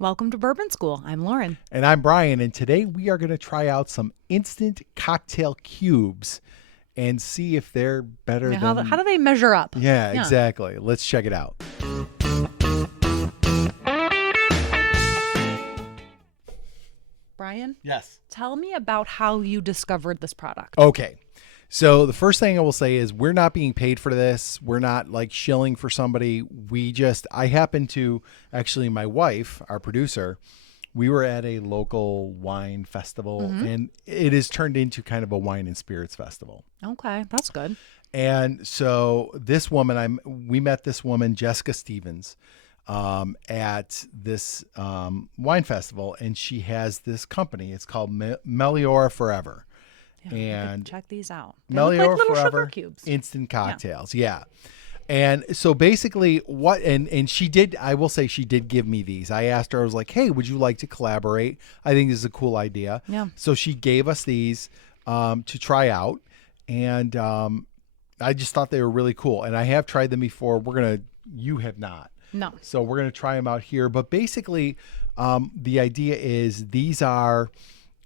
Welcome to Bourbon School. I'm Lauren. And I'm Brian, and today we are going to try out some instant cocktail cubes and see if they're better How than... do they measure up? Yeah, exactly. Let's check it out. Brian? Yes. Tell me about how you discovered this product. Okay. So the first thing I will say is we're not being paid for this. We're not like shilling for somebody. I happen to, actually my wife, our producer, we were at a local wine festival and it has turned into kind of a wine and spirits festival. Okay, that's good. And so this woman, we met this woman, Jessica Stevens, at this wine festival, and she has this company. It's called Meliora Forever. Yeah, and check these out. They Meliora look like little Forever sugar cubes. instant cocktails. Yeah. And so basically and she did, I will say she did give me these. I asked her, I was like, hey, would you like to collaborate? I think this is a cool idea. Yeah. So she gave us these to try out. And I just thought they were really cool. And I have tried them before. You have not. No. So we're going to try them out here. But basically the idea is these are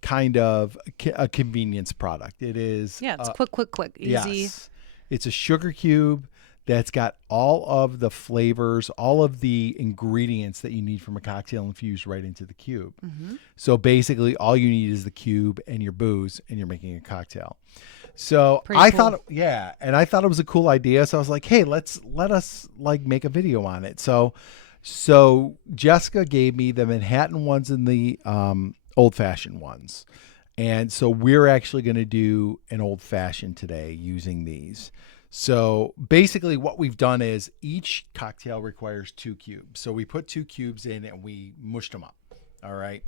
kind of a convenience product. It is. Yeah, it's quick, easy. Yes. It's a sugar cube that's got all of the flavors, all of the ingredients that you need from a cocktail infused right into the cube. Mm-hmm. So basically all you need is the cube and your booze and you're making a cocktail. So I thought it was a cool idea. So I was like, hey, let us like make a video on it. So Jessica gave me the Manhattan ones and the old fashioned ones. And so we're actually going to do an old fashioned today using these. So basically what we've done is each cocktail requires 2 cubes. So we put 2 cubes in and we mushed them up. All right.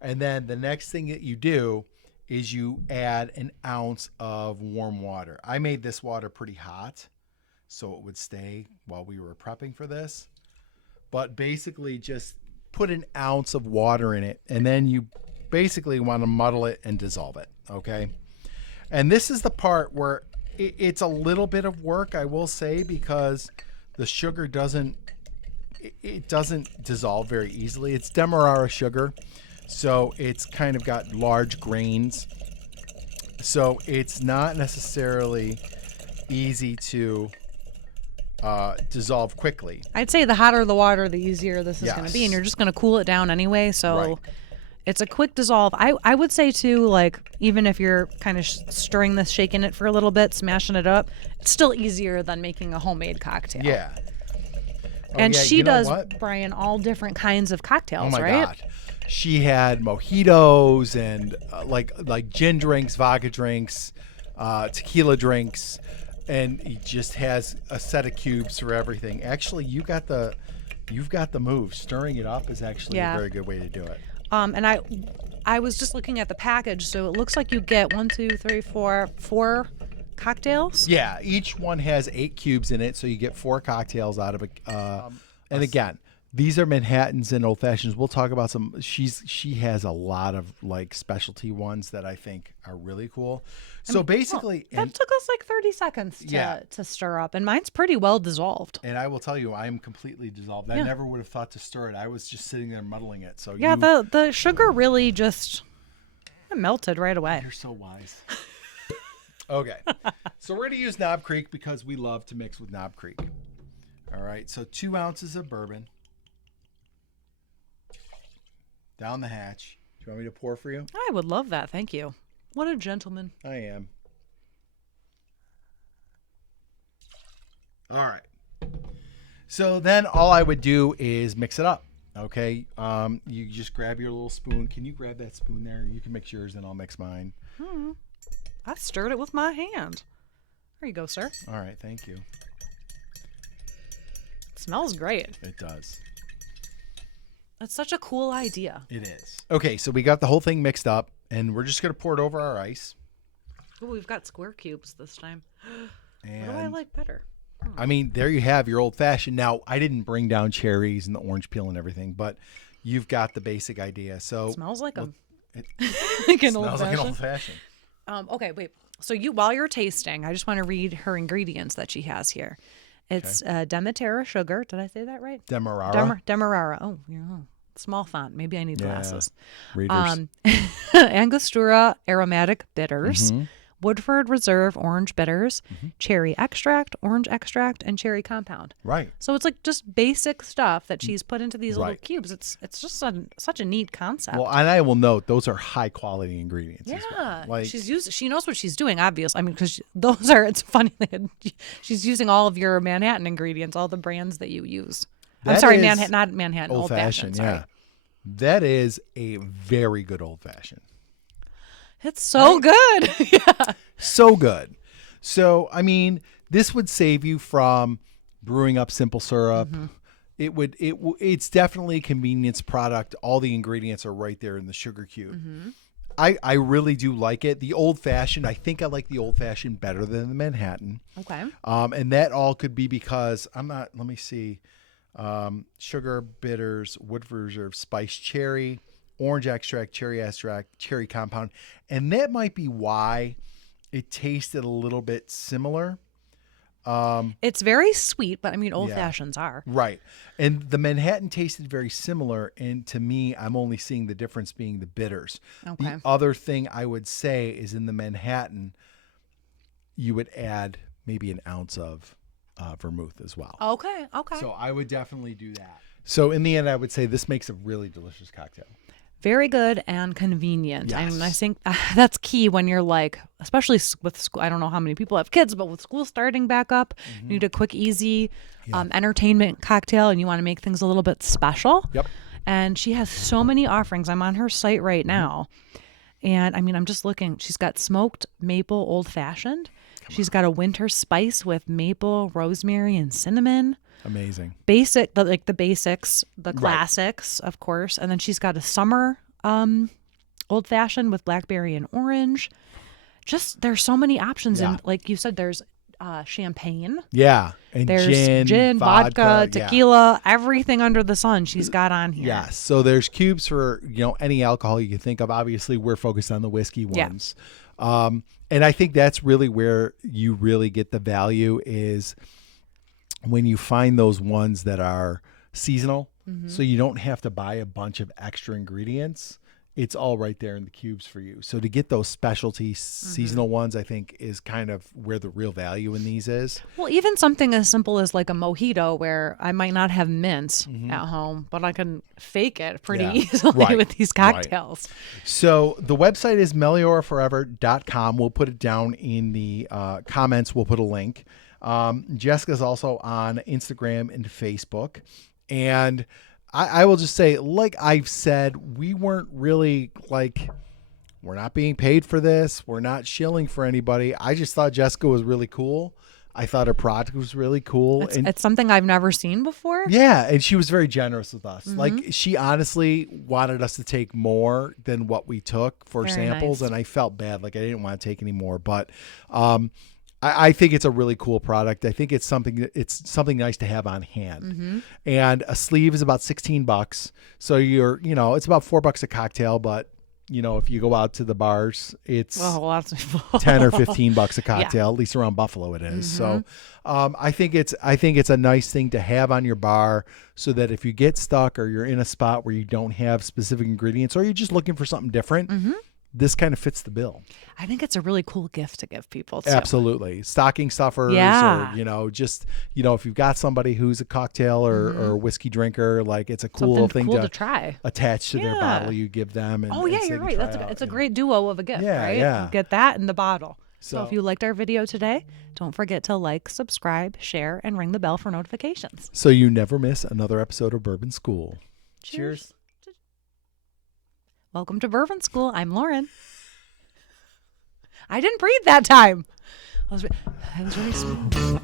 And then the next thing that you do is you add an ounce of warm water. I made this water pretty hot so it would stay while we were prepping for this. But basically just put an ounce of water in it, and then you basically want to muddle it and dissolve it. Okay. And this is the part where it's a little bit of work, I will say, because the sugar doesn't dissolve very easily. It's Demerara sugar, so it's kind of got large grains. So it's not necessarily easy to dissolve quickly. I'd say the hotter the water, the easier this is going to be, and you're just going to cool it down anyway. So it's a quick dissolve. I would say too, like even if you're kind of stirring this, shaking it for a little bit, smashing it up, it's still easier than making a homemade cocktail. Yeah. And she does, Brian, all different kinds of cocktails, right? Oh my God. She had mojitos and like gin drinks, vodka drinks, tequila drinks. And he just has a set of cubes for everything. Actually, you've got the move. Stirring it up is actually a very good way to do it. And I was just looking at the package, so it looks like you get 4 cocktails. Yeah, each one has 8 cubes in it, so you get 4 cocktails out of it. And again, these are Manhattans and old fashions. We'll talk about some. She has a lot of like specialty ones that I think are really cool. So basically, that took us like 30 seconds to stir up, and mine's pretty well dissolved. And I will tell you, I am completely dissolved. I never would have thought to stir it. I was just sitting there muddling it. So the sugar really just melted right away. You're so wise. Okay, so we're gonna use Knob Creek because we love to mix with Knob Creek. All right, so 2 ounces of bourbon. Down the hatch. Do you want me to pour for you? I would love that. Thank you. What a gentleman. I am. All right. So then all I would do is mix it up. Okay. You just grab your little spoon. Can you grab that spoon there? You can mix yours and I'll mix mine. I stirred it with my hand. There you go, sir. All right. Thank you. It smells great. It does. That's such a cool idea. It is. Okay, so we got the whole thing mixed up, and we're just going to pour it over our ice. Oh, we've got square cubes this time. And what do I like better? I mean, there you have your old-fashioned. Now, I didn't bring down cherries and the orange peel and everything, but you've got the basic idea. So it smells like like an old-fashioned. Okay, wait. So while you're tasting, I just want to read her ingredients that she has here. It's Demerara sugar. Did I say that right? Demerara. Demerara. Oh, yeah. small font. Maybe I need glasses. Readers. Angostura aromatic bitters, Woodford Reserve orange bitters, cherry extract, orange extract, and cherry compound. Right. So it's like just basic stuff that she's put into these little cubes. It's just such a neat concept. Well, and I will note those are high quality ingredients. Yeah, as well. Like she knows what she's doing. Obviously, I mean, because those are. It's funny that she's using all of your Manhattan ingredients, all the brands that you use. I'm sorry, Manhattan, not Manhattan, old fashioned. Yeah, that is a very good old fashioned. It's so good. Yeah. So good. So, I mean, this would save you from brewing up simple syrup. It's definitely a convenience product. All the ingredients are right there in the sugar cube. I really do like it. The old fashioned, I think I like the old fashioned better than the Manhattan. Okay. And that all could be because let me see. Sugar, bitters, Woodford Reserve, spiced cherry, orange extract, cherry compound. And that might be why it tasted a little bit similar. It's very sweet, but I mean, old fashions are. Right. And the Manhattan tasted very similar. And to me, I'm only seeing the difference being the bitters. Okay. The other thing I would say is in the Manhattan, you would add maybe an ounce of vermouth as well. Okay. So I would definitely do that. So in the end, I would say this makes a really delicious cocktail. Very good and convenient. Yes. And I think that's key when you're like, especially with school. I don't know how many people have kids, but with school starting back up, you need a quick, easy entertainment cocktail, and you want to make things a little bit special. Yep. And she has so many offerings. I'm on her site right now. And I mean, I'm just looking. She's got smoked maple old fashioned. She's got a winter spice with maple, rosemary, and cinnamon. Amazing. The basics, the classics, of course. And then she's got a summer old fashioned with blackberry and orange. Just there's so many options. And like you said, there's champagne. Yeah. And there's gin, vodka, tequila, everything under the sun she's got on here. Yes. So there's cubes for, any alcohol you can think of. Obviously, we're focused on the whiskey ones. And I think that's really where you really get the value is when you find those ones that are seasonal. So you don't have to buy a bunch of extra ingredients. It's all right there in the cubes for you. So to get those specialty seasonal ones, I think is kind of where the real value in these is. Well, even something as simple as like a mojito where I might not have mint at home, but I can fake it pretty easily with these cocktails. Right. So the website is melioraforever.com. We'll put it down in the comments. We'll put a link. Jessica's also on Instagram and Facebook. And I will just say, like I've said, we weren't really we're not being paid for this. We're not shilling for anybody. I just thought Jessica was really cool. I thought her product was really cool. It's something I've never seen before. Yeah. And she was very generous with us. Like she honestly wanted us to take more than what we took for Very samples. nice. And I felt bad. Like I didn't want to take any more, but, I think it's a really cool product. I think it's something nice to have on hand. And a sleeve is about $16. So it's about $4 a cocktail, but if you go out to the bars, it's $10 or $15 a cocktail. At least around Buffalo it is. So I think it's a nice thing to have on your bar so that if you get stuck or you're in a spot where you don't have specific ingredients or you're just looking for something different, this kind of fits the bill. I think it's a really cool gift to give people too. Absolutely. Stocking stuffers or, just, if you've got somebody who's a cocktail or a whiskey drinker, like it's a cool little thing to try. Attach to their bottle you give them. And, you're right. It's a great duo of a gift, right? Yeah. Get that in the bottle. So if you liked our video today, don't forget to like, subscribe, share, and ring the bell for notifications. So you never miss another episode of Bourbon School. Cheers. Welcome to Bourbon School. I'm Lauren. I didn't breathe that time. I was really smooth.